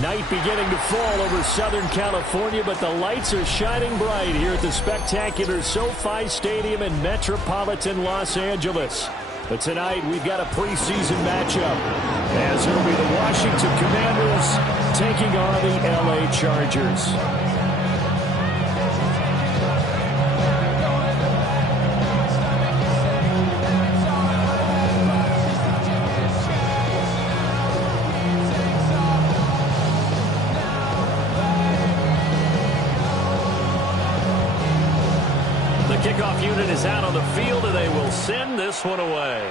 Night beginning to fall over Southern California, but the lights are shining bright here at the spectacular SoFi Stadium in metropolitan Los Angeles. But tonight, we've got a preseason matchup, as it'll be the Washington Commanders taking on the LA Chargers. Kickoff unit is out on the field, and they will send this one away.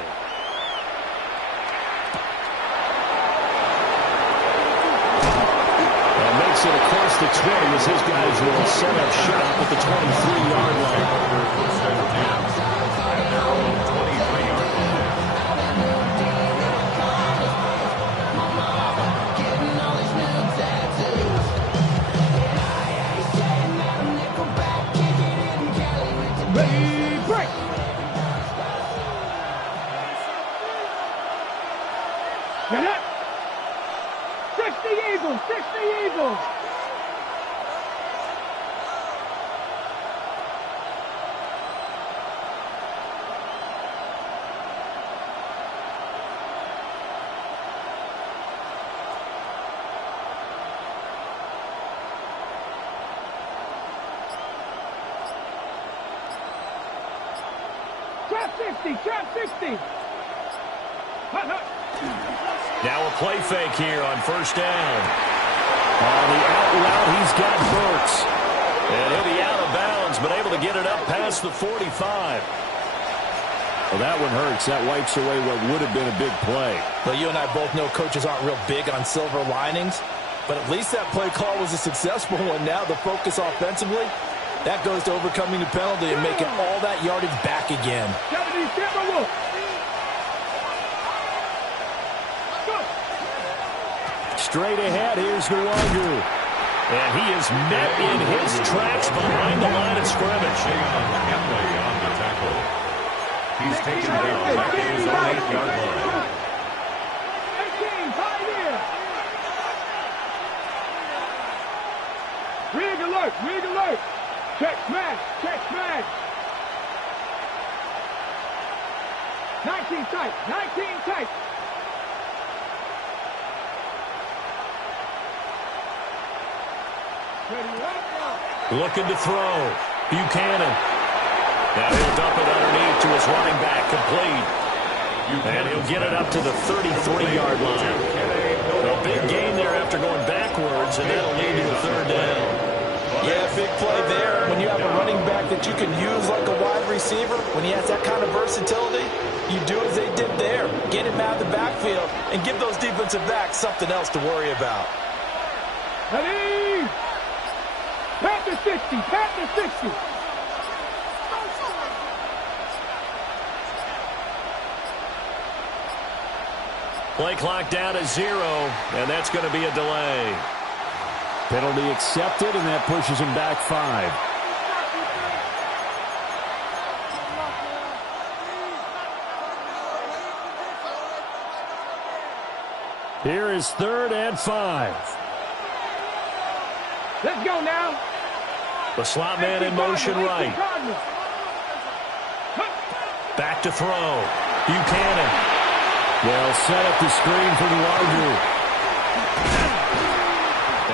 And makes it across the 20 as his guys will set up shop at the 23-yard line. Get it! 60 Eagles! 60 Eagles! Trap 60! Trap 60! Hut, hut. Now a play fake here on first down. On the out route, he's got Burks. And he'll be out of bounds, but able to get it up past the 45. Well, that one hurts. That wipes away what would have been a big play. Well, you and I both know coaches aren't real big on silver linings, but at least that play call was a successful one. Now the focus offensively, that goes to overcoming the penalty and making all that yardage back again. Straight ahead, here's the Wonder. And he is met in his tracks behind the line of scrimmage. On the tackle. He's taken down back in his own 8-yard line. 18, 5 here. Rig alert, rig alert. Check smash, check smash. 19 tight, 19 tight. Looking to throw. Buchanan. Now he'll dump it underneath to his running back, complete. And he'll get it up to the 33-yard line. A big gain there after going backwards, and that'll lead to a third down. Yeah, big play there. When you have a running back that you can use like a wide receiver, when he has that kind of versatility, you do as they did there. Get him out of the backfield and give those defensive backs something else to worry about. Ready? Pat the 60, pat the 60. Play clock down to 0, and that's going to be a delay. Penalty accepted, and that pushes him back 5. Here is 3rd and 5. Let's go now. The slot man in motion right. Back to throw. Buchanan. They'll set up the screen for the Wonder.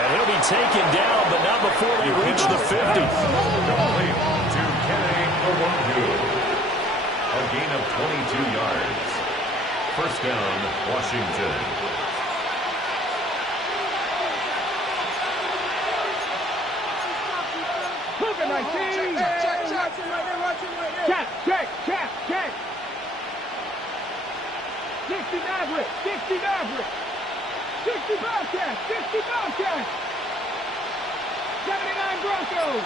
And he'll be taken down, but not before they reach the 50. Complete to Kenny Owusu. A gain of 22 yards. First down, Washington. Check. 60 Maverick, 60 Maverick. 60 Bobcats, 60 Bobcats. 79 Broncos.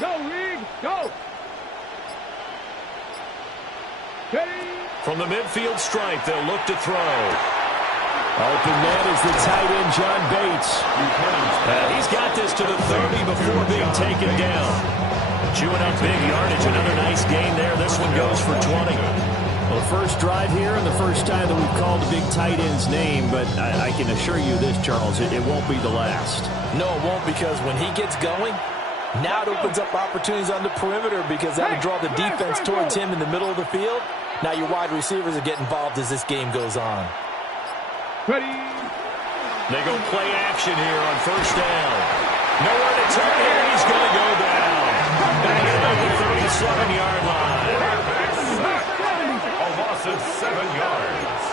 Go, Reed, go. Ready. From the midfield stripe, they'll look to throw. Open man is the tight end, John Bates. He's got this to the 30 before being taken down. Chewing up big yardage. Another nice gain there. This one goes for 20. Well, first drive here and the first time that we've called a big tight end's name, but I can assure you this, Charles, it won't be the last. No, it won't, because when he gets going, now it opens up opportunities on the perimeter because that'll draw the defense towards him in the middle of the field. Now your wide receivers will get involved as this game goes on. Ready. They go play action here on first down. Nowhere to turn here. He's going to go down. Back at the 37-yard line. A loss of 7 yards.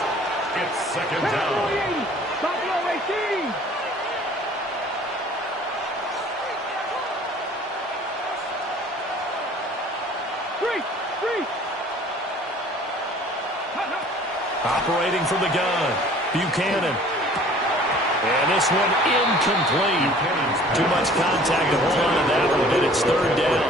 It's second down. Buffalo 18. Three. Operating from the gun, Buchanan. And this one incomplete. Too much contact to hold on to that one, and it's third down.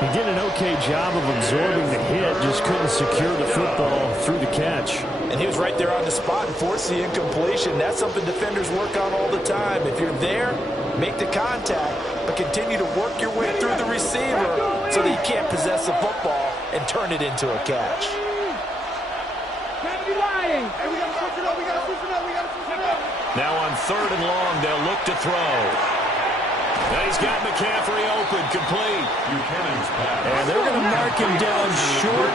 He did an okay job of absorbing the hit, just couldn't secure the football through the catch. And he was right there on the spot and forced the incompletion. That's something defenders work on all the time. If you're there, make the contact, but continue to work your way through the receiver so that you can't possess the football and turn it into a catch. Now on third and long, they'll look to throw. Now he's got McCaffrey open, complete. And they're going to mark him down short,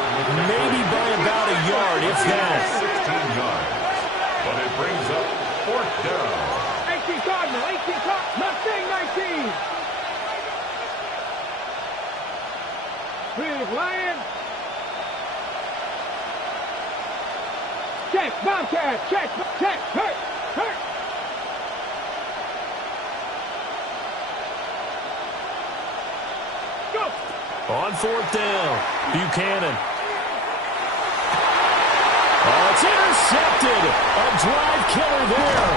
maybe by about a yard, if that. 16 yards. But it brings up fourth down. 18 Cardinal, 18 Cardinal, Mustang 19. Big Lion. Check, Bobcat, check, hurt. Go. On fourth down, Buchanan. Oh, it's intercepted. A drive killer there.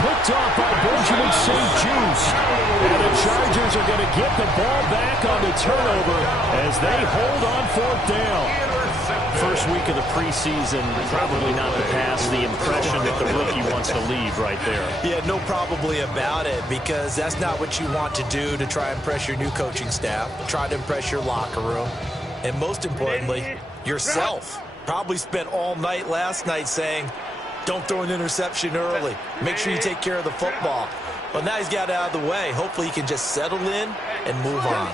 Picked off by Benjamin St. Juice. And the Chargers are going to get the ball back on the turnover as they hold on fourth down. First week of the preseason, probably not to pass the impression that the rookie wants to leave right there. Yeah, no probably about it, because that's not what you want to do to try and impress your new coaching staff, try to impress your locker room, and most importantly, yourself. Probably spent all night last night saying, don't throw an interception early. Make sure you take care of the football. But now he's got it out of the way. Hopefully he can just settle in and move on.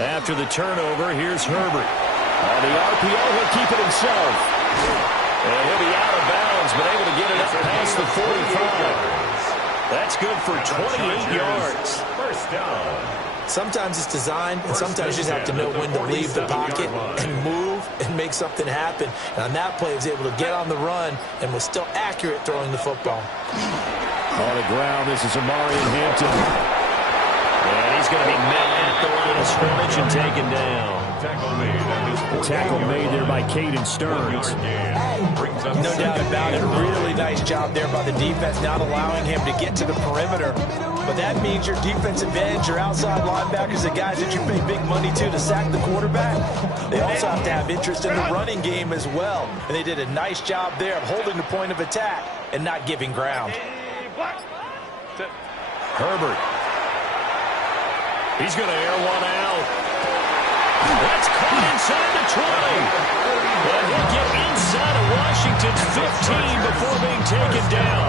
After the turnover, here's Herbert. The RPO, he'll keep it himself. And he'll be out of bounds, but able to get it up past the 45. That's good for 28 yards. First down. Sometimes it's designed, and sometimes you just have to know when to leave the pocket and move and make something happen. And on that play, he was able to get on the run and was still accurate throwing the football. On the ground, this is Amarian Hampton. And he's going to be met at the line of scrimmage and taken down. Tackle made there by Caden Stearns. No doubt about it. Really nice job there by the defense, not allowing him to get to the perimeter. But that means your defensive ends, your outside linebackers, the guys that you pay big money to sack the quarterback, they also have to have interest in the running game as well. And they did a nice job there of holding the point of attack and not giving ground. Herbert. He's going to air one out. That's caught inside the 20. But he'll get inside of Washington's 15 before being taken down.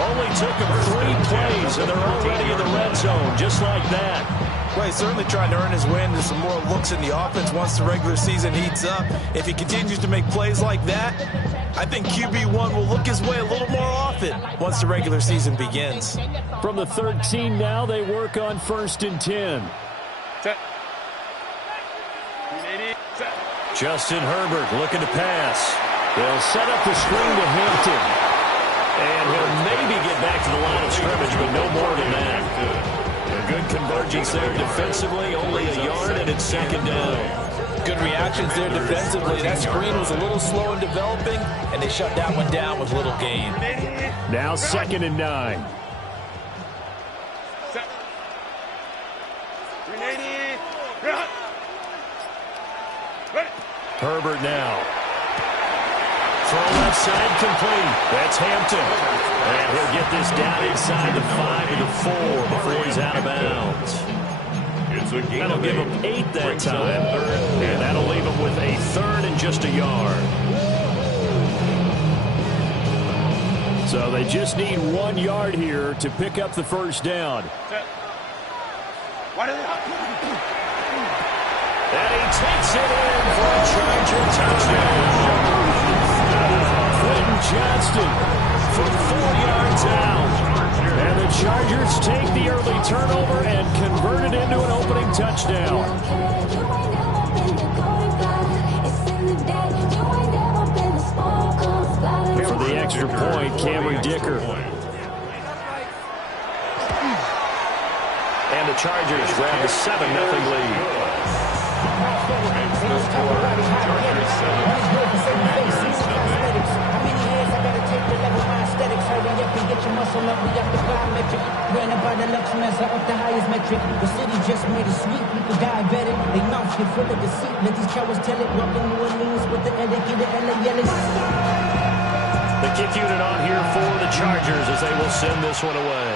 Only took him 3 plays, and they're already in the red zone, just like that. Well, he's certainly trying to earn his way into some more looks in the offense once the regular season heats up. If he continues to make plays like that, I think QB1 will look his way a little more often once the regular season begins. From the 13 now, they work on 1st and 10. Set. Justin Herbert looking to pass. They'll set up the screen to Hampton. And he'll maybe get back to the line of scrimmage, but no more than that. A good convergence there defensively, only a yard, and it's second down. Good reactions there defensively. That screen was a little slow in developing, and they shut that one down with little gain. Now 2nd and 9. Herbert now. Throw left side complete. That's Hampton. And he'll get this down inside the 5 to the 4 before he's out of bounds. It's a gain That'll of give 8. them 8 that Brings up time. third and 10. And that'll leave them with a third and just a yard. So they just need 1 yard here to pick up the first down. And he takes it in for a Charger touchdown. Quentin Johnston for 4 yards out. And the Chargers take the early turnover and convert it into an opening touchdown. For the extra point, Cameron Dicker. And the Chargers grab a 7-0 lead. The city just made it sweet. People diabetic. They mouths get full of deceit. Let these cowards tell it. Welcome to New Orleans with the etiquette and the yelling. The kick unit on here for the Chargers as they will send this one away.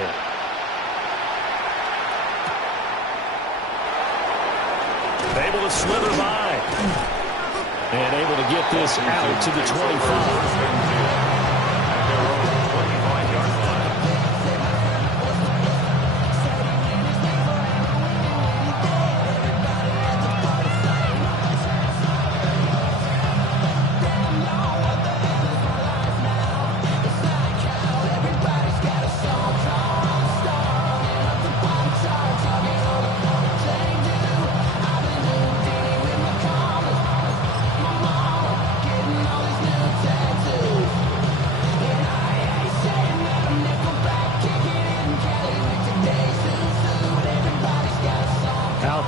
Able to slither by. And able to get this out to the 25.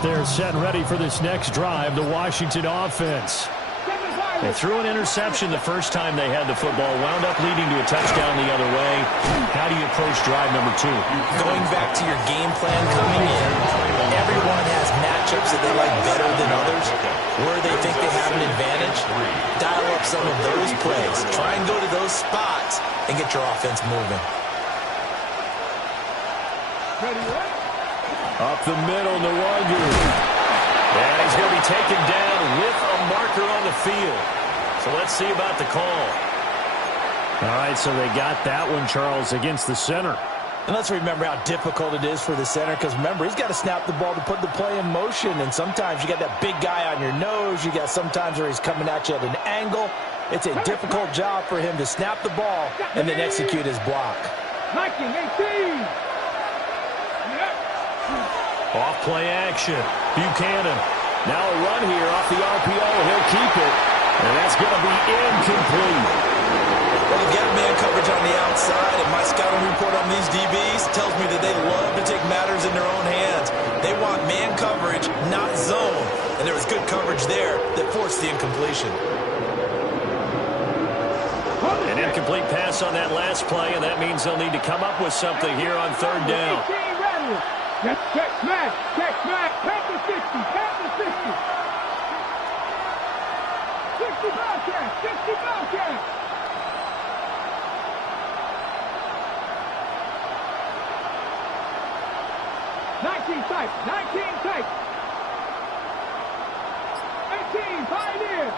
They're set and ready for this next drive, the Washington offense. They threw an interception the first time they had the football, wound up leading to a touchdown the other way. How do you approach drive number 2? Going back to your game plan coming in, everyone has matchups that they like better than others, where they think they have an advantage. Dial up some of those plays. Try and go to those spots and get your offense moving. Up the middle, Nwangu. And he's going to be taken down with a marker on the field. So let's see about the call. All right, so they got that one, Charles, against the center. And let's remember how difficult it is for the center, because remember, he's got to snap the ball to put the play in motion, and sometimes you got that big guy on your nose. You got sometimes where he's coming at you at an angle. It's a difficult job for him to snap the ball and then execute his block. 19-18. Off play action. Buchanan. Now a run here off the RPO. He'll keep it. And that's going to be incomplete. Well, you get man coverage on the outside, and my scouting report on these DBs tells me that they love to take matters in their own hands. They want man coverage, not zone. And there was good coverage there that forced the incompletion. An incomplete pass on that last play, and that means they'll need to come up with something here on third down. Check smash, tap the 60, tap the 60. 60 Bobcats, 60 Bobcats. Nineteen type, 18 Pioneer.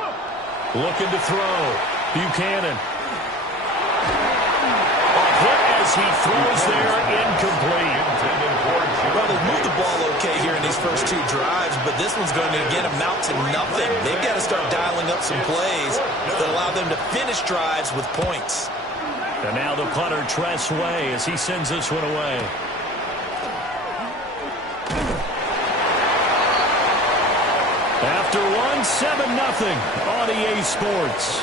Go. Looking to throw. Buchanan. As he throws there, incomplete. Well, they've moved the ball okay here in these first 2 drives, but this one's going to, again, amount to nothing. They've got to start dialing up some plays that allow them to finish drives with points. And now the punter, Tress Way, as he sends this one away. After one, 7-0 on EA Sports.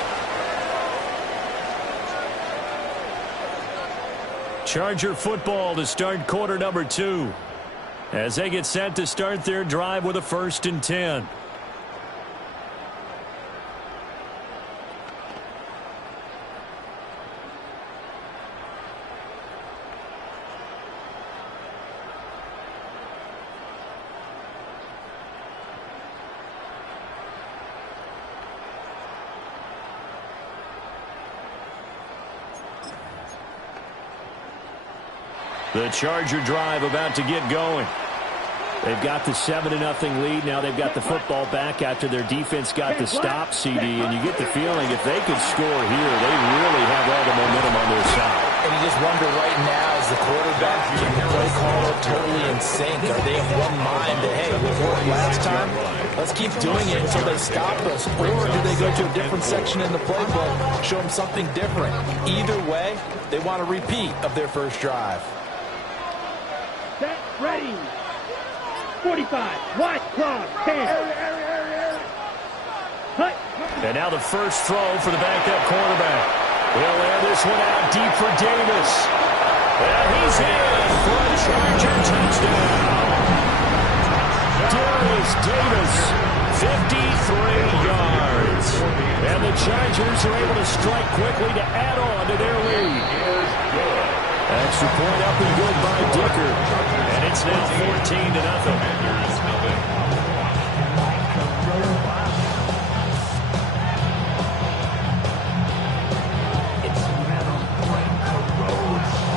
Charger football to start quarter number 2 as they get set to start their drive with a 1st and 10. The Charger drive about to get going. They've got the 7-0 lead. Now they've got the football back after their defense got the stop, CD. And you get the feeling if they could score here, they really have all the momentum on their side. And you just wonder right now, as the quarterback, can the play caller totally in sync? Are they of one mind that, hey, we worked last time, let's keep doing it until they stop us? Or do they go to a different section in the playbook, show them something different? Either way, they want a repeat of their first drive. Set, ready. 45, wide, cross, 10. Hut. And now the first throw for the backed-up quarterback. He'll land this one out deep for Davis. And he's in for a Charger touchdown. Darius Davis, 53 yards. And the Chargers are able to strike quickly to add on to their lead. Extra point up and good by Dicker. And it's now 14-0.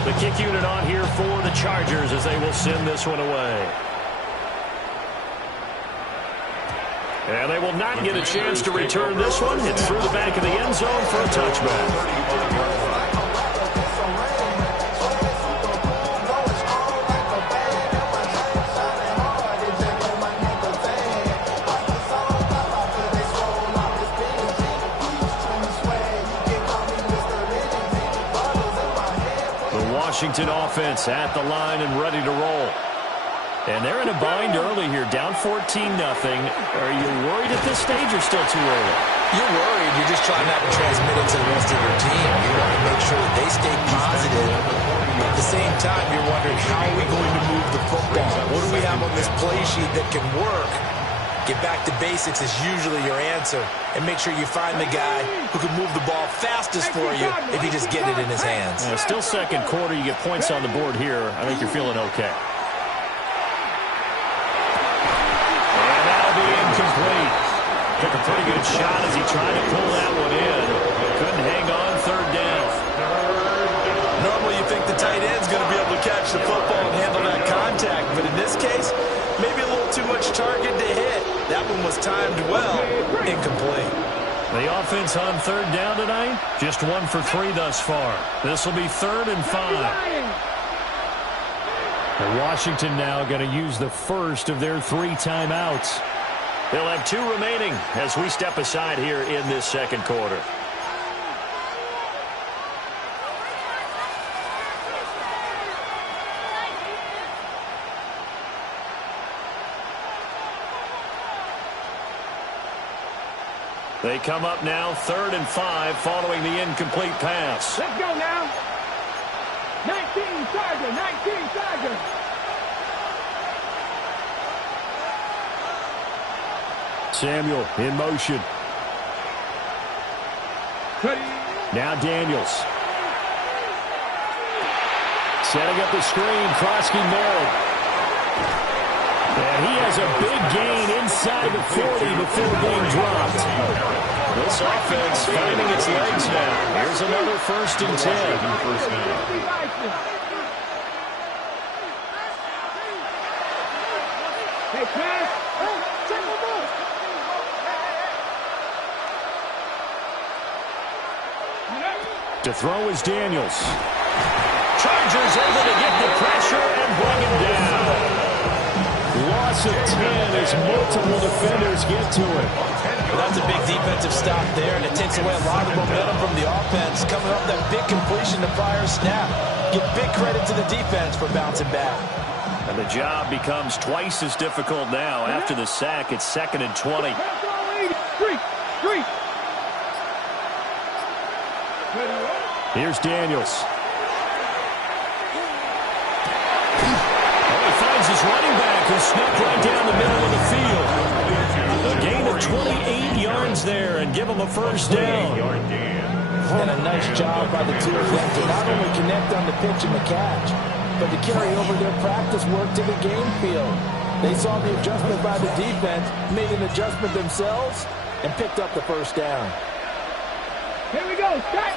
The kick unit on here for the Chargers as they will send this one away. And they will not get a chance to return this one. It's through the back of the end zone for a touchback. Washington offense at the line and ready to roll. And they're in a bind early here, down 14-0. Are you worried at this stage or still too early? You're worried. You're just trying not to transmit it to the rest of your team. You want to make sure that they stay positive. At the same time, you're wondering, how are we going to move the football? What do we have on this play sheet that can work? Get back to basics is usually your answer. And make sure you find the guy who can move the ball fastest for you if you just get it in his hands. Yeah, still second quarter. You get points on the board here. I think you're feeling okay. And that'll be incomplete. Took a pretty good shot as he tried to pull that one in. Couldn't hang on third down. Normally you think the tight end's going to be able to catch the football and handle that contact. But in this case, maybe a little too much target to hit. That one was timed well. Incomplete. The offense on third down tonight, just 1 for 3 thus far. This will be 3rd and 5. And Washington now going to use the first of their 3 timeouts. They'll have 2 remaining as we step aside here in this second quarter. They come up now 3rd and 5 following the incomplete pass. Let's go now. 19 Charger, 19 Charger. Samuel in motion. Now Daniels. Setting up the screen. Kroski nailed. And he has a big gain inside the 40 before being dropped. This offense finding its legs now. Here's another 1st and 10. Hey, pass. To throw is Daniels. Chargers able to get the pressure and bring him down. Loss of 10 as multiple defenders get to it. Well, that's a big defensive stop there, and it takes away a lot of momentum from the offense. Coming off that big completion to prior snap. Give big credit to the defense for bouncing back. And the job becomes twice as difficult now after the sack. It's 2nd and 20. Here's Daniels. Oh, he finds his running back who snuck right down the middle of the field. A gain of 28 yards there and give him a 1st down. And a nice job by the 2 of them to not only connect on the pitch and the catch, but to carry over their practice work to the game field. They saw the adjustment by the defense, made an adjustment themselves, and picked up the 1st down. Here we go, start.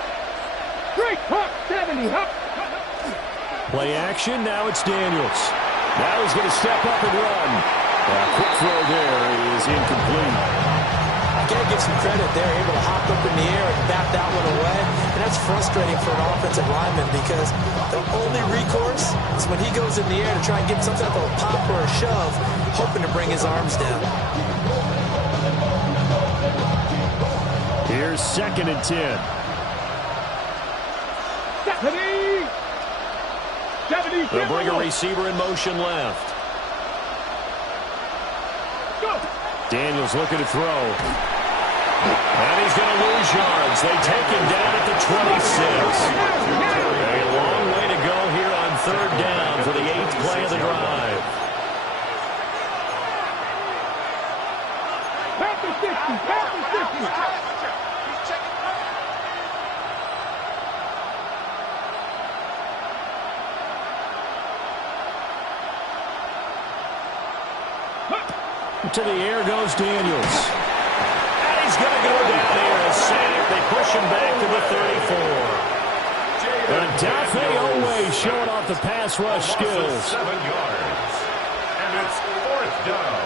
3, hop, 70, hop. Play action, now it's Daniels. Now he's going to step up and run. Quick throw there is incomplete. I got to give some credit. They're able to hop up in the air and bat that one away. And that's frustrating for an offensive lineman because the only recourse is when he goes in the air to try and get some type of a pop or a shove, hoping to bring his arms down. Here's 2nd and 10. 70. They'll bring a receiver in motion left. Daniels looking to throw. And he's going to lose yards. They take him down at the 26. A long way to go here on 3rd down for the 8th play of the drive. Panther 60. Panther 60. To the air goes Daniels. And he's going to go down here. A sack. They push him back to the 34. And Dafe Owe showing off the pass rush skills. 7 yards. And it's 4th down.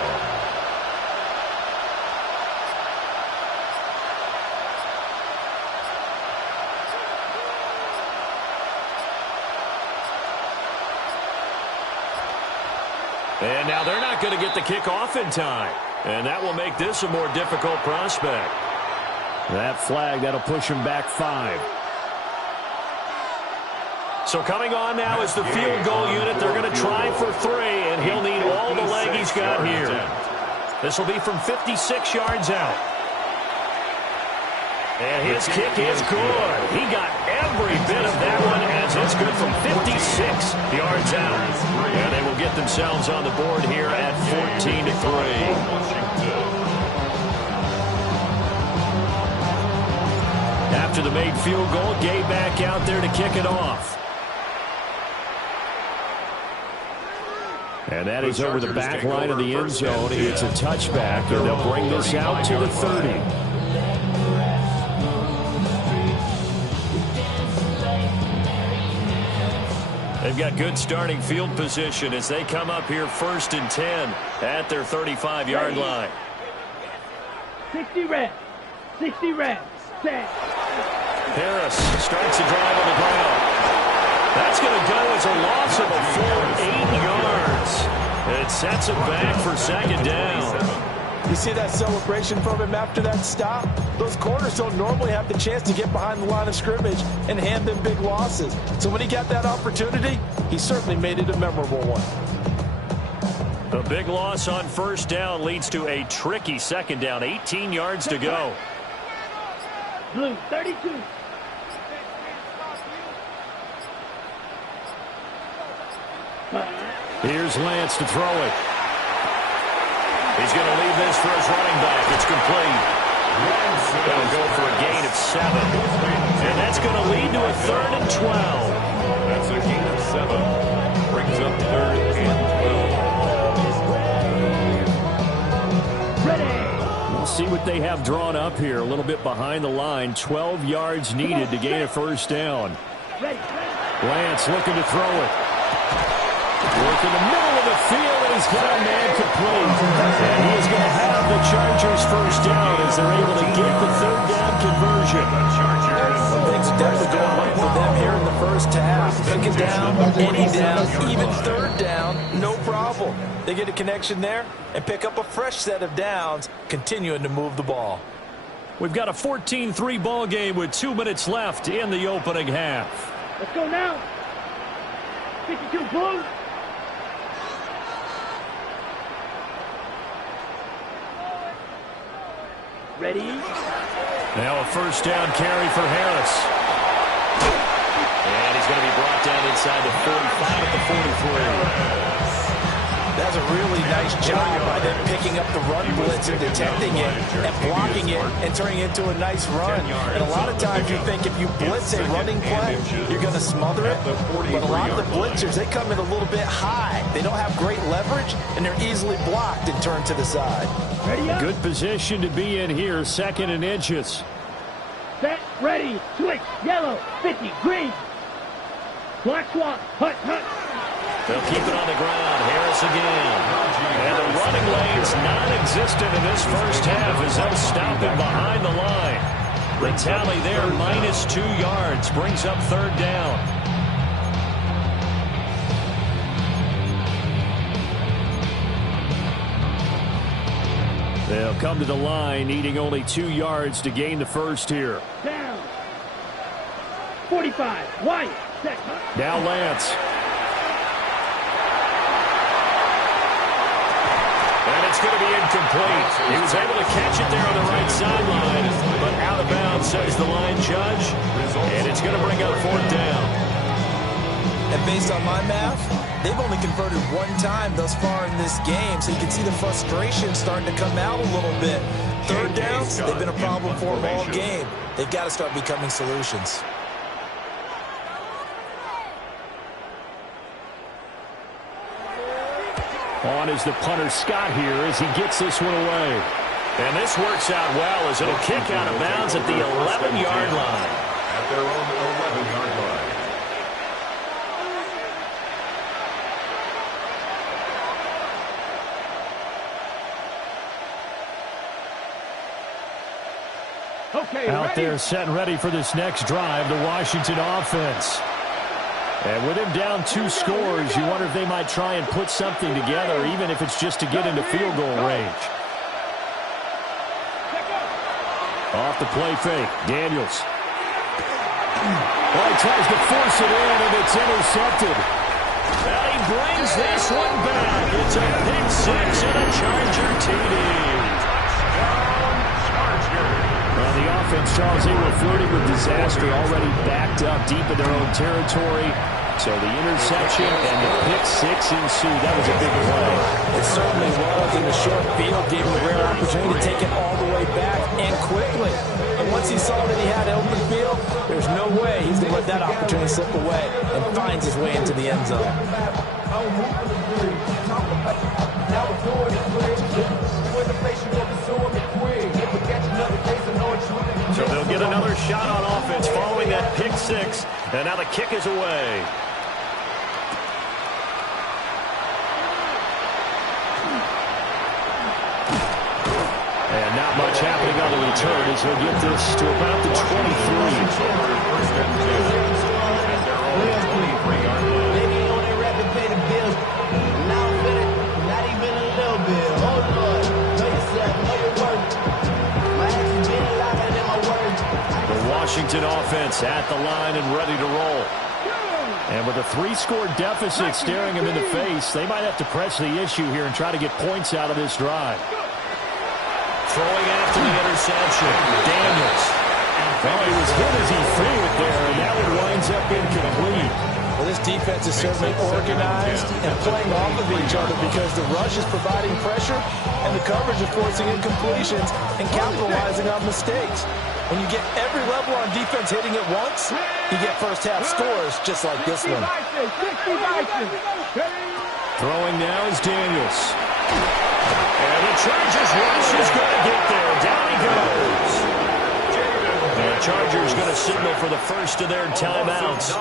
And now they're not going to get the kickoff in time. And that will make this a more difficult prospect. That flag, that'll push him back 5. So coming on now is the field goal unit. They're going to try for 3, and he'll need all the leg he's got here. This will be from 56 yards out. And his kick is good. He got every bit of that one as it's good from 56 yards out. And they will get themselves on the board here at 14-3. After the made field goal, Gay back out there to kick it off. And that is over the back line of the end zone. It's a touchback, and they'll bring this out to the 30. They've got good starting field position as they come up here 1st and 10 at their 35-yard line. 60 reps. 60 reps. Set. Harris starts the drive on the ground. That's going to go as a loss of a full 8 yards. It sets it back for 2nd down. You see that celebration from him after that stop? Those corners don't normally have the chance to get behind the line of scrimmage and hand them big losses. So when he got that opportunity, he certainly made it a memorable one. The big loss on 1st down leads to a tricky 2nd down. 18 yards to go. Blue, 32. Here's Lance to throw it. He's going to leave this for his running back. It's complete. They'll go for a gain of 7. And that's going to lead to a 3rd and 12. That's a gain of 7. Brings up 3rd and 12. Ready. We'll see what they have drawn up here. A little bit behind the line. 12 yards needed to gain a 1st down. Lance looking to throw it. Work in the middle of the field, and he's got a man complete. And he is going to have the Chargers 1st down as they're able to get the 3rd down conversion. Things are definitely going right for them here in the 1st half. 2nd down, any down, even 3rd down, no problem. They get a connection there and pick up a fresh set of downs, continuing to move the ball. We've got a 14-3 ball game with 2 minutes left in the opening half. Let's go now. 52 blue. Ready? Now a 1st down carry for Harris. And he's going to be brought down inside the 45 at the 43. That's a really nice job by them picking up the run blitz and detecting it and blocking it and turning it into a nice run. And a lot of times you think if you blitz a running play, you're going to smother it. But a lot of the blitzers, they come in a little bit high. They don't have great leverage, and they're easily blocked and turned to the side. Good position to be in here, 2nd and inches. Set, ready, switch, yellow, 50, green. Black swap, hut, hut. They'll keep it on the ground. Harris again. And the running lane's non-existent in this first half as they'll stop him behind the line. The tally there, -2 yards, brings up third down. They'll come to the line, needing only 2 yards to gain the first here. Down. 45. White. Set. Now Lance. And it's going to be incomplete. He was able to catch it there on the right sideline, but out of bounds, says the line judge. And it's going to bring up fourth down. And based on my math, they've only converted one time thus far in this game, so you can see the frustration starting to come out a little bit. Third downs, they've been a problem for them all game. They've got to start becoming solutions. On is the punter Scott here as he gets this one away. And this works out well as it'll kick out of bounds at the 11-yard line. At their own 11-yard line. Okay, Out ready? there set and ready for this next drive, the Washington offense. And with him down 2 scores, you wonder if they might try and put something together, even if it's just to get into field goal range. Off the play fake, Daniels. Well, he tries to force it in, and it's intercepted. And he brings this one back. It's a pick 6 and a Charger TD. Well, the offense, Charles, they were flirting with disaster, already backed up deep in their own territory. So the interception and the pick 6 ensued. That was a big play. It certainly was, and the short field gave him a rare opportunity to take it all the way back and quickly. And once he saw that he had open field, there's no way he's going to let that opportunity slip away, and finds his way into the end zone. So they'll get another shot on offense following that pick 6, and now the kick is away. And not much happening on the return as he'll get this to about the 23. Maybe you know they rapid pay the bills. Now fit it, not even a little bit. Oh Lord, know yourself, know your worth. My actions getting louder than my words. The Washington offense at the line and ready to roll. And with a 3-score deficit staring him in the face, they might have to press the issue here and try to get points out of this drive. Throwing after the interception, Daniels. Well, he was hit as he threw it there, and that one winds up incomplete. Well, this defense is certainly organized and playing off of each other because the rush is providing pressure and the coverage is forcing incompletions and capitalizing on mistakes. When you get every level on defense hitting it once, you get first-half scores just like this one. Throwing now is Daniels. And the Chargers rush is going to get there. Down he goes. And the Chargers going to signal for the first of their timeouts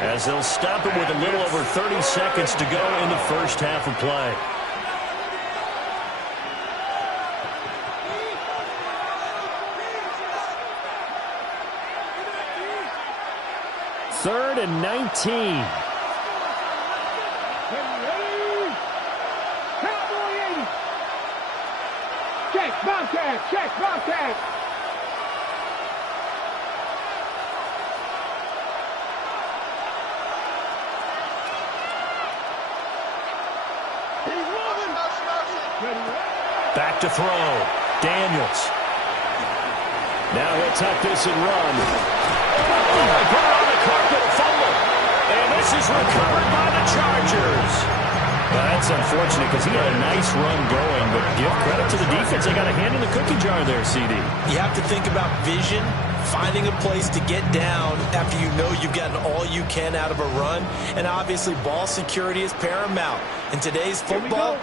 as they'll stop it with a little over 30 seconds to go in the first half of play. Third and 19. Check, Bobcat, check, Bobcat. Back to throw. Daniels. Now he'll tuck this and run. Oh, they put it on the carpet, a fumble. And this is recovered by the Chargers. Well, that's unfortunate because he had a nice run going, but give credit to the defense. They got a hand in the cookie jar there, CD. You have to think about vision, finding a place to get down after you know you've gotten all you can out of a run. And obviously, ball security is paramount. In today's football,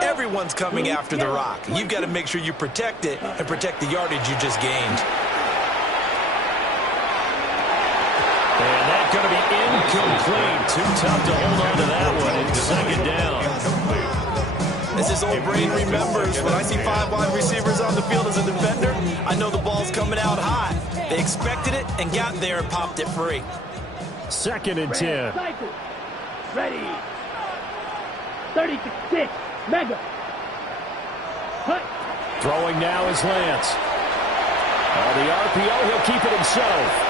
everyone's coming after the rock. You've got to make sure you protect it and protect the yardage you just gained. And that's going to be Incomplete. Too tough to hold on to that one. It's second down. As his old brain remembers, when I see 5 wide receivers on the field as a defender, I know the ball's coming out high. They expected it and got there and popped it free. Second and 10. Ready. 36. Mega. Hut. Throwing now is Lance. On the RPO, he'll keep it himself.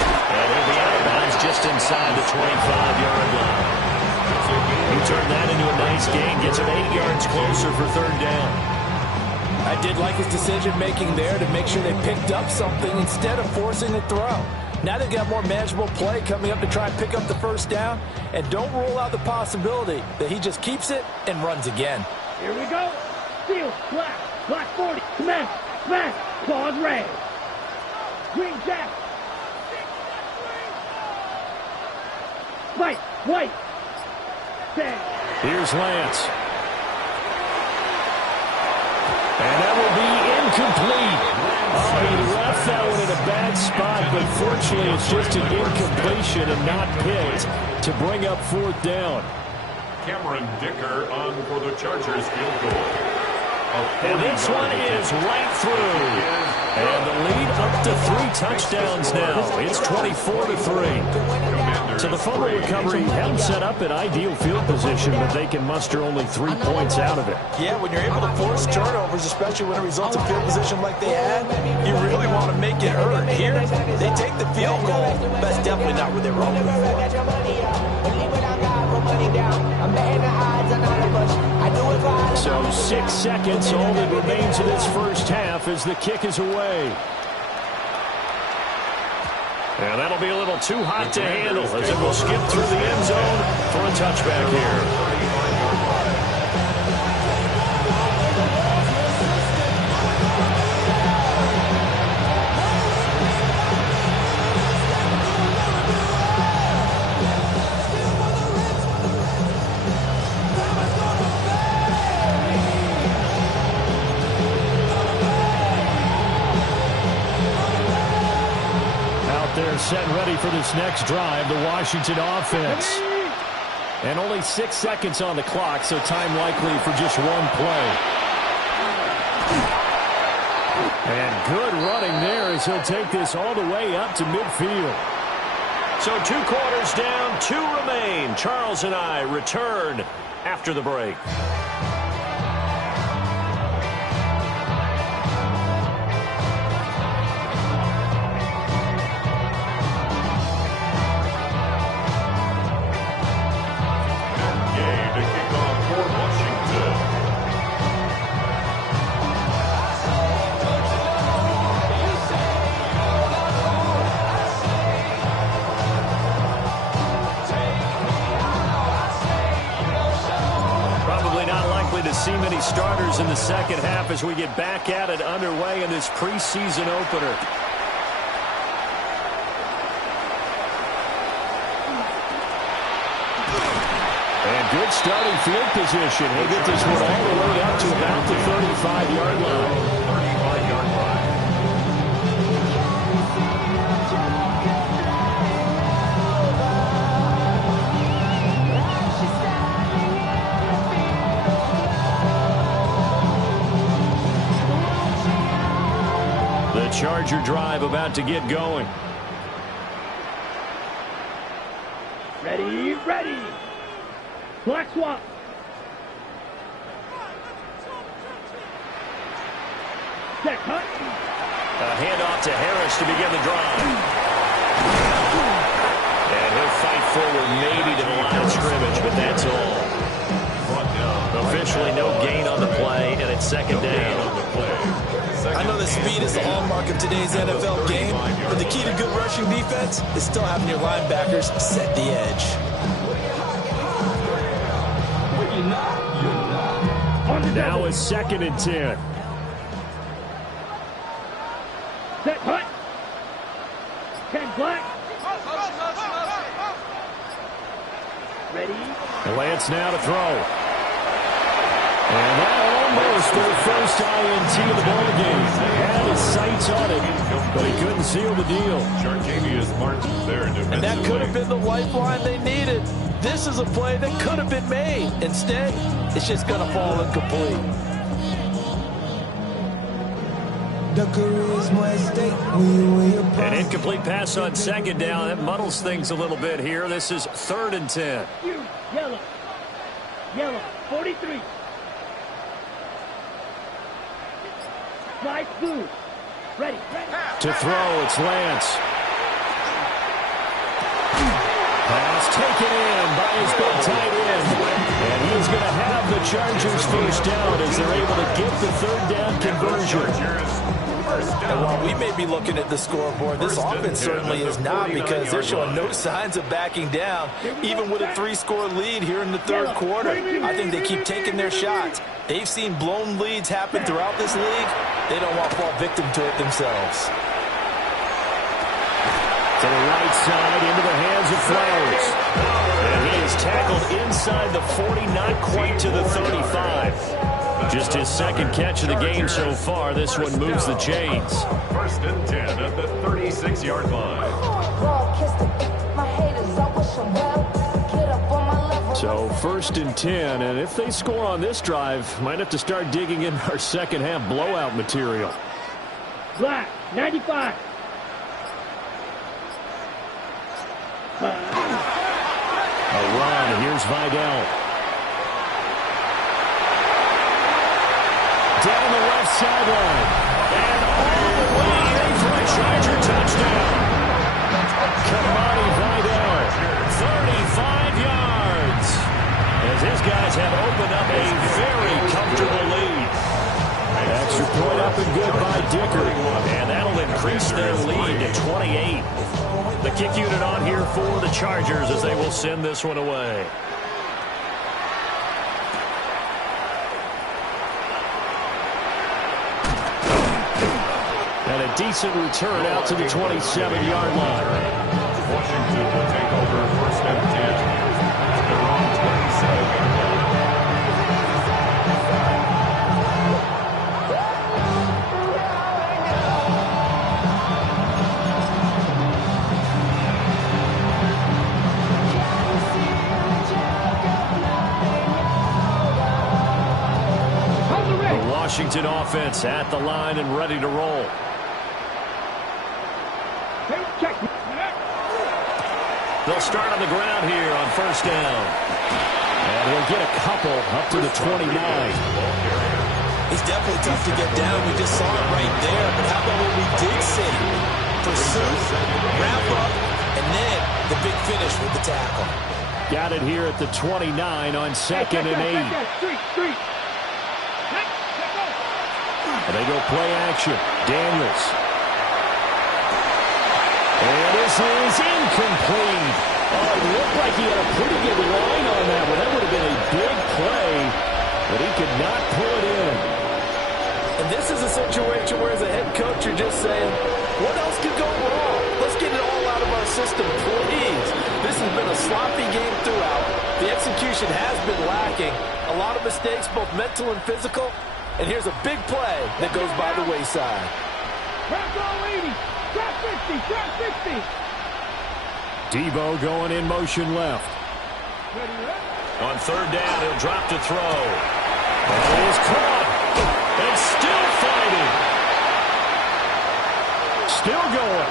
And he'll be out of bounds just inside the 25-yard line. You turn that into a nice gain, gets him 8 yards closer for third down. I did like his decision-making there to make sure they picked up something instead of forcing the throw. Now they've got more manageable play coming up to try and pick up the first down, and don't rule out the possibility that he just keeps it and runs again. Here we go. Steal. Black. Black 40. Smash. Smash. Claws red. Green jack. White. White. Here's Lance. And that will be incomplete. Oh, he left that one in a bad spot, but fortunately it's just an incompletion and not picked to bring up fourth down. Cameron Dicker on for the Chargers field goal. And this one is right through. And the lead up to 3 touchdowns now. It's 24-3. So the fumble recovery had set up an ideal field position, but they can muster only 3 points out of it. Yeah, when you're able to force turnovers, especially when it results in field position like they had, you really want to make it hurt. Here, they take the field goal. That's definitely not what they were hoping for. So 6 seconds, all that remains of this first half as the kick is away. And that'll be a little too hot to handle as it will skip through the end zone for a touchback here. They're set and ready for this next drive, the Washington offense. And only 6 seconds on the clock, so time likely for just one play. And good running there as he'll take this all the way up to midfield. So 2 quarters down, 2 remain. Charles and I return after the break. See many starters in the second half as we get back at it underway in this preseason opener. And good starting field position. He'll get this one all the way up to about the 35-yard line. 35-yard line. Charger drive about to get going. Ready, ready. Black swap. Check, cut. A handoff to Harris to begin the drive. And he'll fight forward maybe to the line of scrimmage, but that's all. Officially no gain on the play, and it's second down. I know that speed is the hallmark of today's NFL game, but the key to good rushing defense is still having your linebackers set the edge. Now it's second and 10. Set, cut. 10 black. Ready. Lance now to throw. And that almost their first INT of the ball game. They had his sights on it, but he couldn't seal the deal. Chartavius Martin there defensively. And that could have been the lifeline they needed. This is a play that could have been made. Instead, it's just going to fall incomplete. An incomplete pass on second down. That muddles things a little bit here. This is 3rd and 10. Yellow. Yellow. 43. Slide blue. Ready. To throw, it's Lance. Pass taken in by his big tight end. And he's going to have the Chargers first down as they're able to get the 3rd down conversion. And while we may be looking at the scoreboard, this offense certainly is not, because they're showing no signs of backing down, even with a 3-score lead here in the 3rd quarter. I think they keep taking their shots. They've seen blown leads happen throughout this league. They don't want to fall victim to it themselves. To the right side, into the hands of Flowers. And he is tackled inside the 40, not quite to the 35. Just his 2nd catch of the game so far. This one moves the chains. 1st and 10 at the 36-yard line. So 1st and 10, and if they score on this drive, might have to start digging in our second half blowout material. Black. 95. A run. Here's Vidal. Down the left sideline. And all the way in for a Charger touchdown. Kamani Vidal, 35 yards. As his guys have opened up a very comfortable lead. Extra point up and good by Dicker. And that'll increase their lead to 28. The kick unit on here for the Chargers as they will send this one away. And a decent return out to the 27-yard line. Washington will take over 1st and 10. They're on 27-yard line. Washington offense at the line and ready to roll. They'll start on the ground here on 1st down. And he'll get a couple up to the 29. He's definitely tough to get down. We just saw it right there. But how about what we did see? Pursuit, wrap up, and then the big finish with the tackle. Got it here at the 29 on 2nd and 8. And they go play action. Daniels. And this is incomplete. Oh, it looked like he had a pretty good line on that one. That would have been a big play, but he could not pull it in. And this is a situation where, as a head coach, you're just saying, what else could go wrong? Let's get it all out of our system, please. This has been a sloppy game throughout. The execution has been lacking. A lot of mistakes, both mental and physical. And here's a big play that goes by the wayside. Drop all 80. Drop 50. Drop 50. Debo going in motion left. On 3rd down, he'll drop to throw. And he is caught. And still fighting. Still going.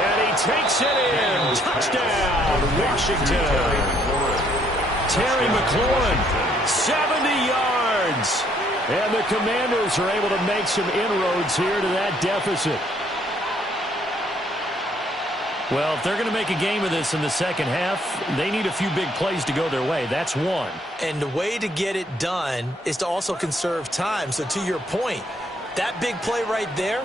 And he takes it in. Touchdown, Washington. Terry McLaurin, 70 yards. And the Commanders are able to make some inroads here to that deficit. Well, if they're going to make a game of this in the second half, they need a few big plays to go their way. That's one. And the way to get it done is to also conserve time. So to your point, that big play right there,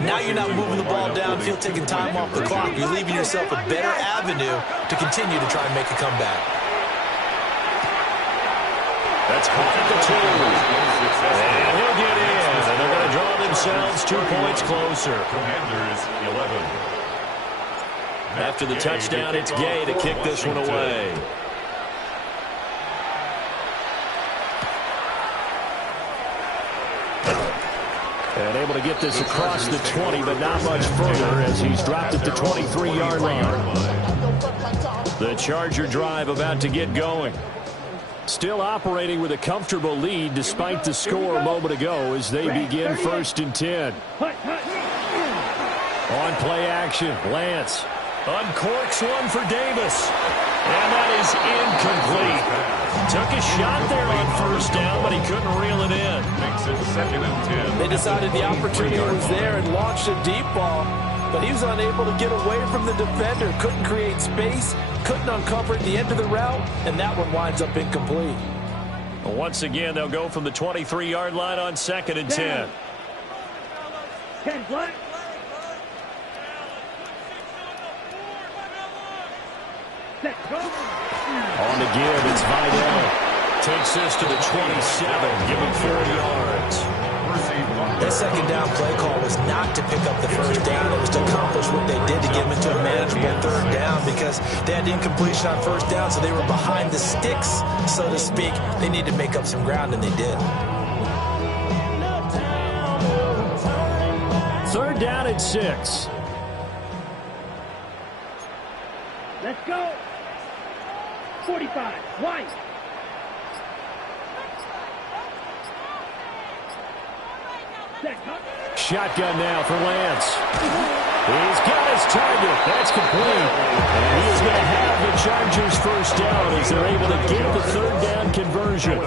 now you're not moving the ball downfield, taking time off the clock. You're leaving yourself a better avenue to continue to try and make a comeback. That's caught at the 2. And he'll get in. And they're going to draw themselves 2 points closer. Commanders 11. After the touchdown, it's Gay to kick this one away. able to get this across the 20, but not much further as he's dropped at the 23-yard line. The Charger drive about to get going. Still operating with a comfortable lead despite the score a moment ago as they begin 1st and 10. On play action, Lance uncorks one for Davis. And that is incomplete. Took a shot there on 1st down, but he couldn't reel it in. Makes it 2nd and 10. They decided the opportunity was there and launched a deep ball, but he was unable to get away from the defender. Couldn't create space, couldn't uncover at the end of the route, and that one winds up incomplete. Once again, they'll go from the 23-yard line on 2nd and 10. 10 black. On to give, it's Vidal. Takes this to the 27, give him 4 yards. That 2nd down play call was not to pick up the 1st down. It was to accomplish what they did to get him into a manageable 3rd down because they had incompletion on 1st down, so they were behind the sticks, so to speak. They needed to make up some ground, and they did. 3rd down at 6. Let's go. 45, White. Shotgun now for Lance. He's got his target. That's complete. And he is going to have the Chargers 1st down as they're able to get the 3rd down conversion.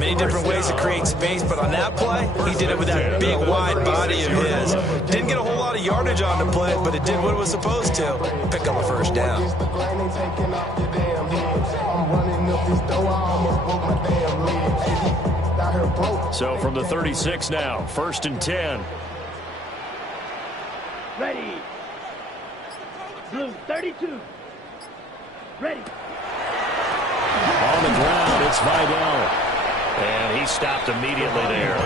Many different ways to create space, but on that play, he did it with that big, wide body of his. Didn't get a whole lot of yardage on the play, but it did what it was supposed to. Pick up a 1st down. So from the 36 now, 1st and 10. Ready. Blue, 32. Ready. On the ground, it's Vidal. And he stopped immediately there.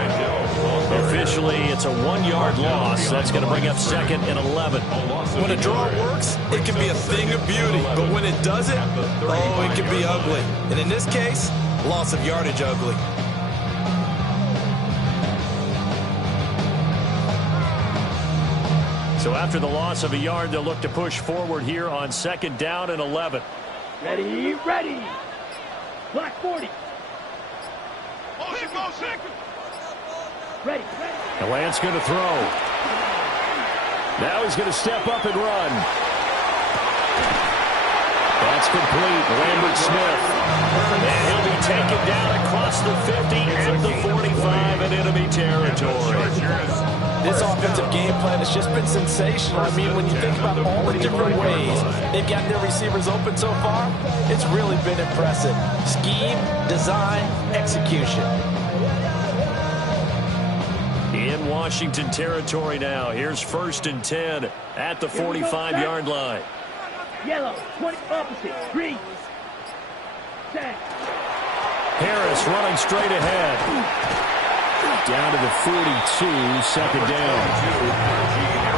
Officially, it's a 1-yard loss. That's going to bring up 2nd and 11. When a draw works, it can be a thing of beauty. But when it doesn't, oh, it can be ugly. And in this case, loss of yardage ugly. So after the loss of a yard, they'll look to push forward here on 2nd down and 11. Ready, ready. Black 40. Ready, ready. And Lance going to throw. Now he's going to step up and run. That's complete. Lambert Smith. And he'll be taken down across the 50 at the 45 in enemy territory. This offensive game plan has just been sensational. I mean, when you think about all the different ways they've gotten their receivers open so far, it's really been impressive. Scheme, design, execution. In Washington territory now. Here's 1st and 10 at the 45-yard line. Yellow, 20 opposite, green. Set. Harris running straight ahead. Down to the 42, 2nd down.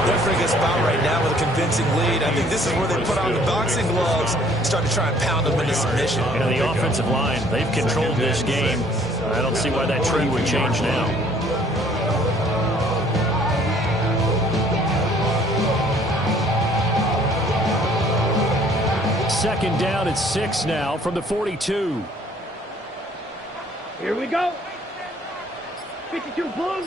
They're pretty good spot right now with a convincing lead. I think this is where they put on the boxing gloves, start to try and pound them into submission. And the offensive line, they've controlled this game. I don't see why that trend would change now. Second down at 6 now from the 42. Here we go. 52 blue.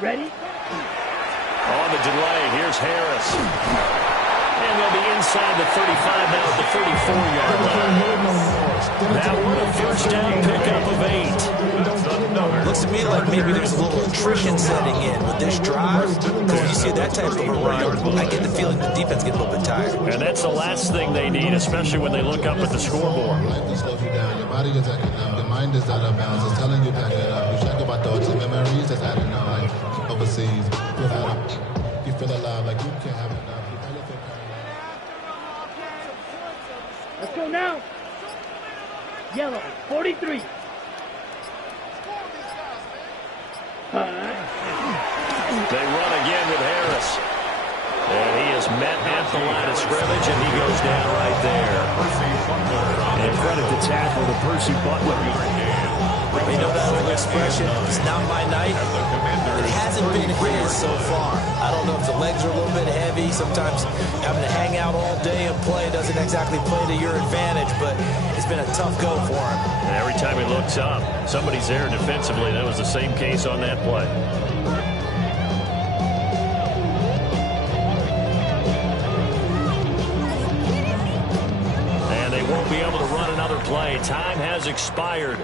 Ready? On the delay, here's Harris. And they'll be inside the 35 now at the 34-yard line. That one a 1st down pickup of 8. Looks to me like maybe there's a little attrition setting in with this drive. Because when you see that type of a run, I get the feeling the defense gets a little bit tired. And that's the last thing they need, especially when they look up at the scoreboard. Your body is acting up. Your mind is out of bounds. It's telling you back it up. You check about thoughts and memories that's adding up. Like overseas, you feel alive like you can't have enough. Let's go now. Yellow, 43. They run again with Harris. And he is met at the line of scrimmage, and he goes down right there. And credit the tackle to Percy Butler. You know that old expression, it's not my night. It hasn't been his so far. I don't know if the legs are a little bit heavy. Sometimes having to hang out all day and play doesn't exactly play to your advantage, but it's been a tough go for him. And every time he looks up, somebody's there defensively. That was the same case on that play. And they won't be able to run another play. Time has expired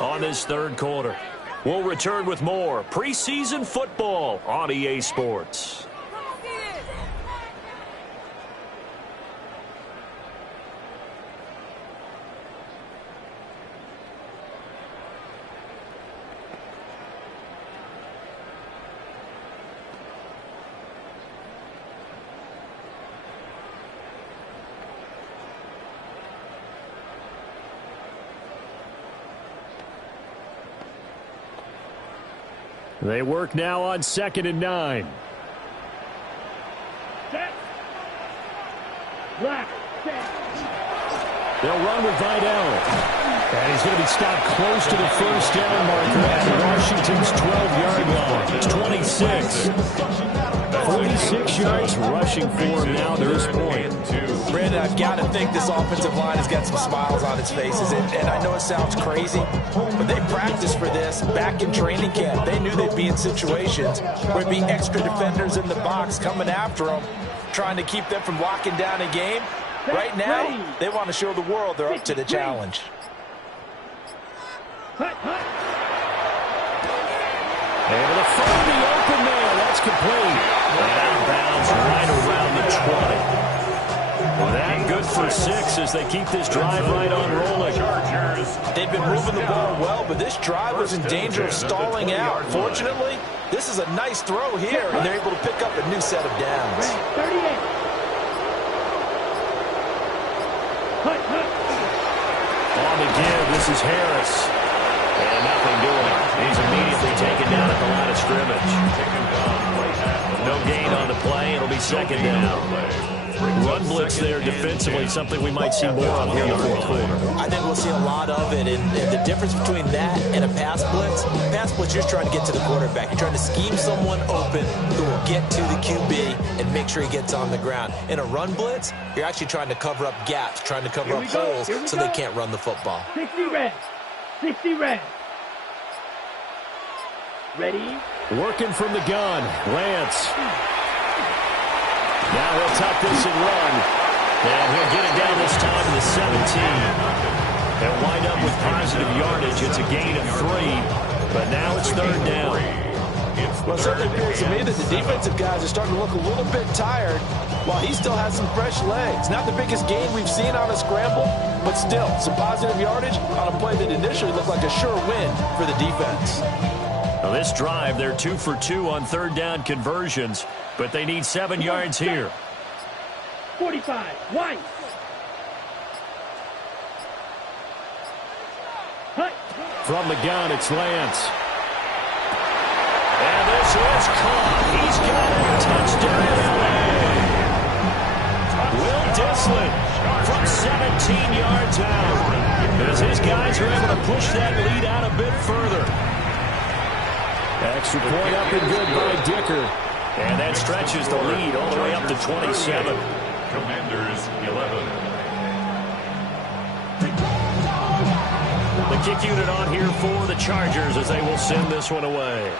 on this third quarter. We'll return with more preseason football on EA Sports. They work now on 2nd and 9. Set. Black. Set. They'll run with Vidal. And he's going to be stopped close to the first down marker at Washington's 12-yard line. It's 26. 46 yards rushing for him now to this point. Brandon, I've got to think this offensive line has got some smiles on its faces. And I know it sounds crazy, but they practiced for this back in training camp. They knew they'd be in situations where there'd be extra defenders in the box coming after them, trying to keep them from locking down a game. Right now, they want to show the world they're up to the challenge. Able to find the open man. That's complete. And out of bounds right around the 20. Well, that good for 6 as they keep this drive right on rolling. They've been moving the ball well, but this drive was in danger of stalling out. Fortunately, this is a nice throw here, and they're able to pick up a new set of downs. 38. On the give, this is Harris. And nothing doing. He's immediately taken down at the line of scrimmage. No gain on the play. It'll be 2nd down. Run blitz there defensively, something we might see more of here in the fourth quarter. I think we'll see a lot of it. And the difference between that and a pass blitz, you're trying to get to the quarterback. You're trying to scheme someone open who will get to the QB and make sure he gets on the ground. In a run blitz, you're actually trying to cover up gaps, trying to cover up holes so they can't run the football. 60 red. 60 red. Ready? Working from the gun. Lance. Now he'll tuck this and run. And he'll get it down this time to the 17. They'll wind up with positive yardage. It's a gain of 3. But now it's 3rd down. Well, it certainly appears to me that the defensive guys are starting to look a little bit tired while he still has some fresh legs. Not the biggest gain we've seen on a scramble, but still some positive yardage on a play that initially looked like a sure win for the defense. Now this drive, they're 2 for 2 on 3rd down conversions, but they need 7 yards here. 45, White. From the gun, it's Lance. And this is caught. He's got a touchdown. Will Dislin from 17 yards out. As his guys are able to push that lead out a bit further. Extra point up and good by Dicker. And that stretches the lead all the way up to 27. Commanders 11. The kick unit on here for the Chargers as they will send this one away.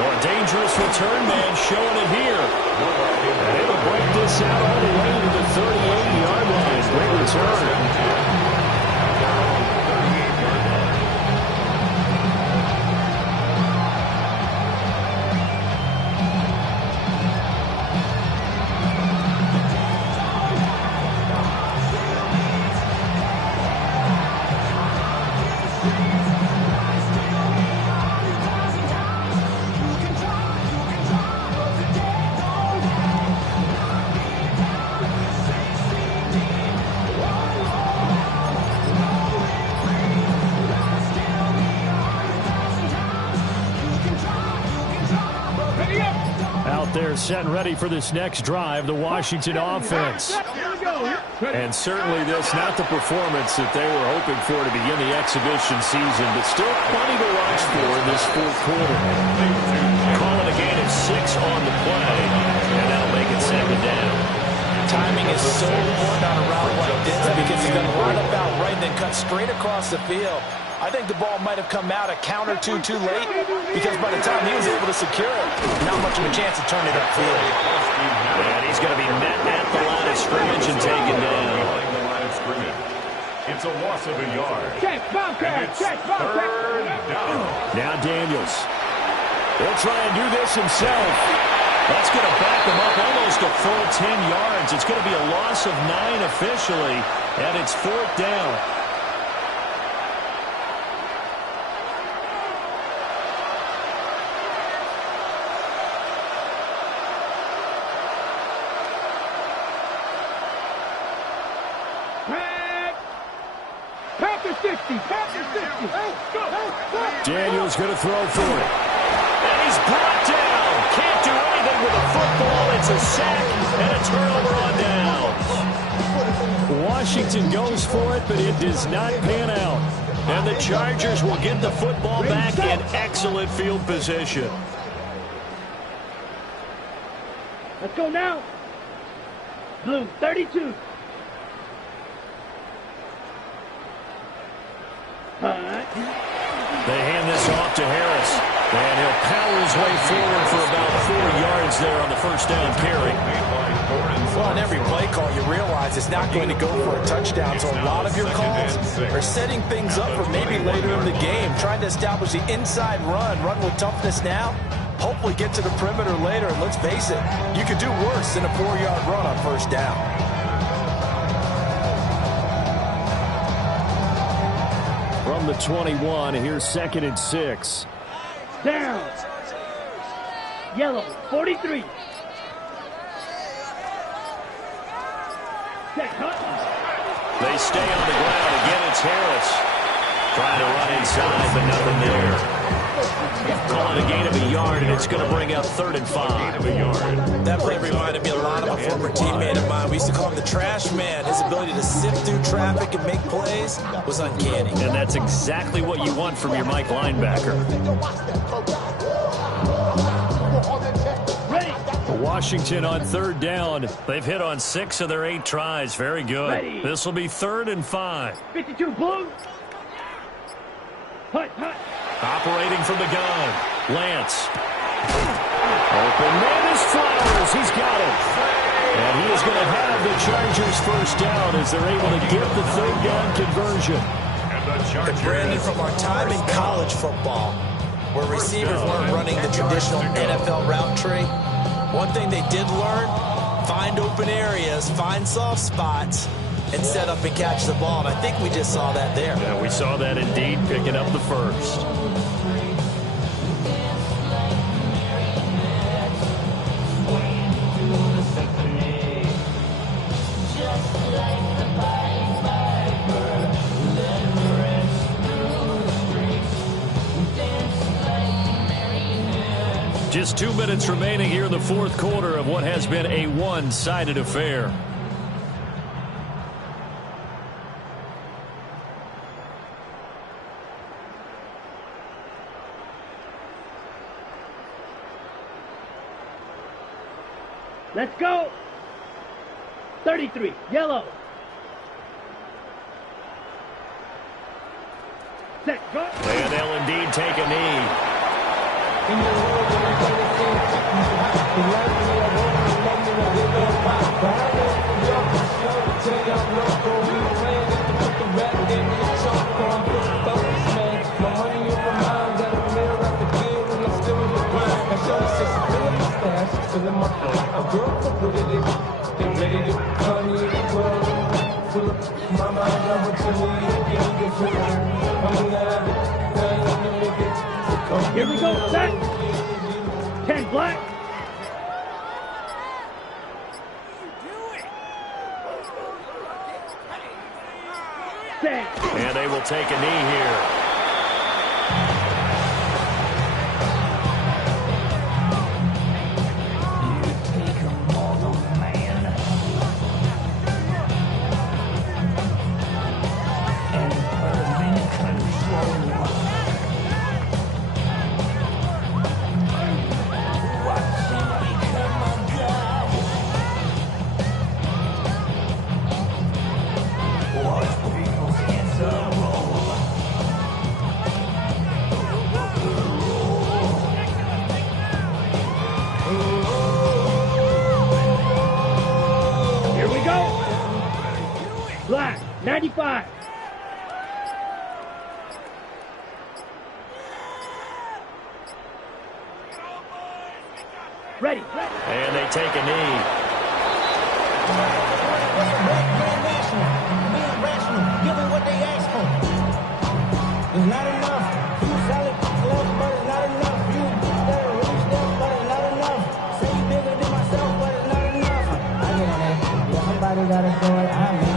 Oh, a dangerous return man showing it here. And it'll break this out all the way to the 38-yard line. Great return. out there setting ready for this next drive, the Washington offense. And certainly this, not the performance that they were hoping for to begin the exhibition season, but still plenty to watch for in this fourth quarter. Calling a gain of 6 on the play, and that'll make it 2nd down. Timing is so important on a route like this because he's going to line up out right and then cut straight across the field. I think the ball might have come out a count or two too late because by the time he was able to secure it, not much of a chance to turn it upfield. And he's going to be met at the line of scrimmage and taken down. It's a loss of a yard. Check, Bobcat, check, Bobcat. 3rd down. Now Daniels. He'll try and do this himself. That's going to back him up almost a full 10 yards. It's going to be a loss of 9 officially, and it's 4th down. Daniels going to throw for it. And he's brought down. Can't do anything with a football. It's a sack and a turnover on down. Washington goes for it, but it does not pan out. And the Chargers will get the football back in excellent field position. Let's go now. Blue, 32. They hand this off to Harris. And he'll power his way forward for about 4 yards there on the first down carry. Well, on every play call, you realize it's not going to go for a touchdown. So a lot of your calls are setting things up for maybe later in the game, trying to establish the inside run with toughness now. Hopefully get to the perimeter later. And let's face it, you could do worse than a 4-yard run on first down. From the 21, here's 2nd and 6. Down. Yellow, 43. Check, They stay on the ground. Again, it's Harris. Trying to run inside, but nothing there. Calling a gain of a yard, and it's going to bring up 3rd and 5. That play reminded me a lot of a former teammate of mine. We used to call him the trash man. His ability to sift through traffic and make plays was uncanny. And that's exactly what you want from your Mike linebacker. Washington on 3rd down. They've hit on 6 of their 8 tries. Very good. This will be 3rd and 5. 52 blue. Hut. Operating from the gun. Lance. Open man is Flowers. He's got it. And he is going to have the Chargers first down as they're able to get the 3rd down conversion. And Brandon, from our time in college football, where receivers weren't running the traditional NFL route tree, one thing they did learn, find open areas, find soft spots, and set up and catch the ball. And I think we just saw that there. Yeah, we saw that indeed, picking up the first. Just 2 minutes remaining here in the fourth quarter of what has been a one-sided affair. Let's go. 33, yellow. Set, go. And they'll indeed take a knee. Here we go, set. 10 black. Set. And they will take a knee here. 95. Ready. And they take a knee. Being rational, giving what they ask for. It's not enough. You solid, close, but it's not enough. You better reach them, but it's not enough. Say you bigger than myself, but it's not enough. I get it, man. Yeah, somebody gotta do it. I mean,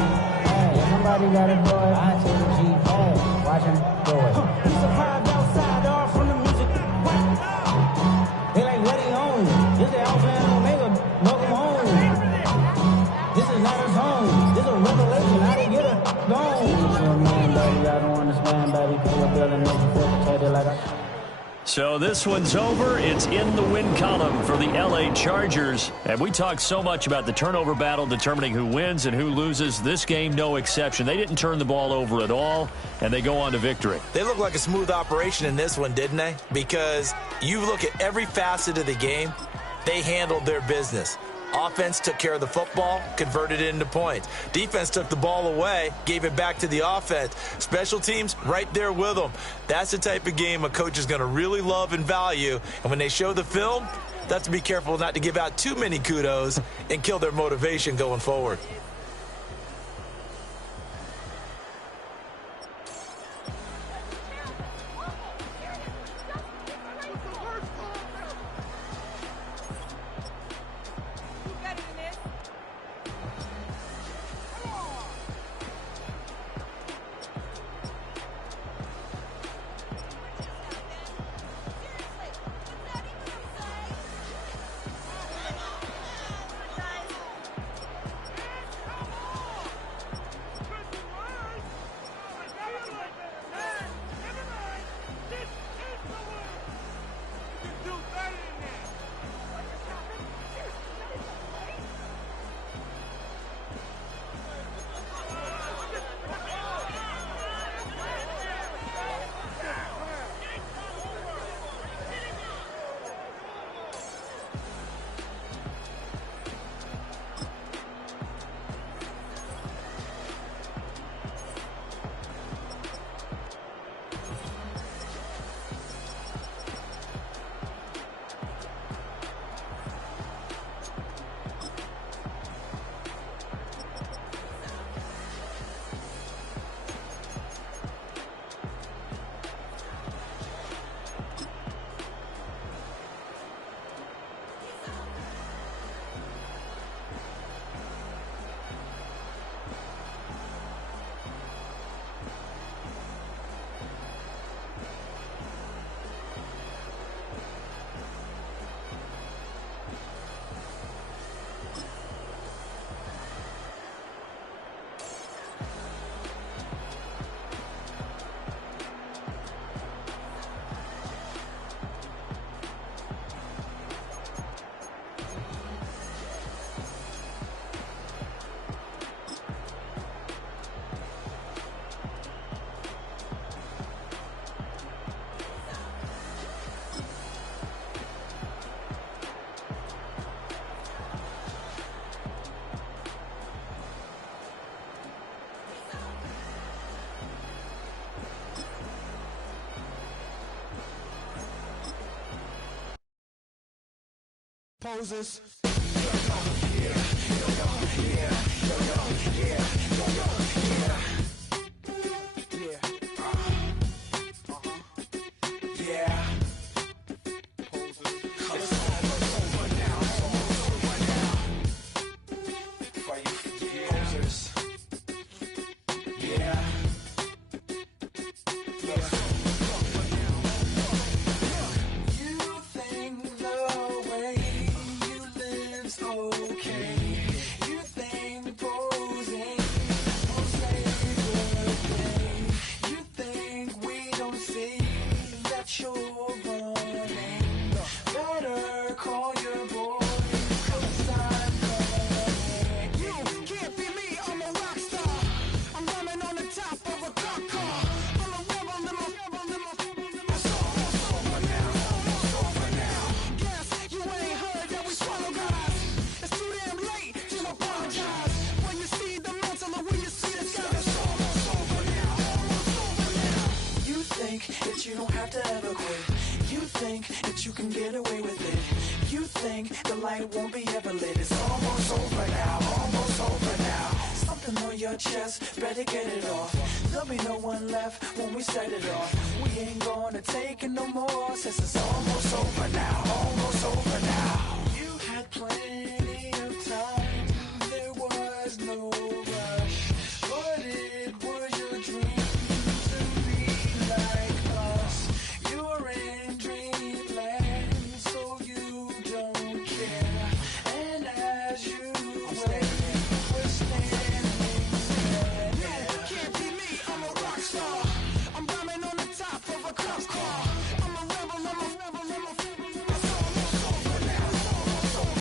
yeah, somebody gotta do it. I take the G. Watch him do it. He survived outside, all from the music. What? They like, what he own? This is Alpha and Omega. Welcome home. This is not a zone. This is a revelation. How they get it? Gone. Man, baby, I don't understand, baby. Pay your bill and make you feel protected like I... So this one's over. It's in the win column for the LA Chargers. And we talked so much about the turnover battle determining who wins and who loses. This game, no exception. They didn't turn the ball over at all, and they go on to victory. They look like a smooth operation in this one, didn't they? Because you look at every facet of the game, they handled their business. Offense took care of the football, converted it into points. Defense took the ball away, gave it back to the offense. Special teams, right there with them. That's the type of game a coach is going to really love and value. And when they show the film, they have to be careful not to give out too many kudos and kill their motivation going forward. Poses. When you see the mental, when you see the sky, think the light won't be ever lit. It's almost over now, almost over now. Something on your chest, better get it off. There'll be no one left when we set it off. We ain't gonna take it no more, since it's almost over now, almost over now. You had plenty of time, there was no rush, but it was your dream to be like us. You're in dreamland, so you don't care. And as you wait,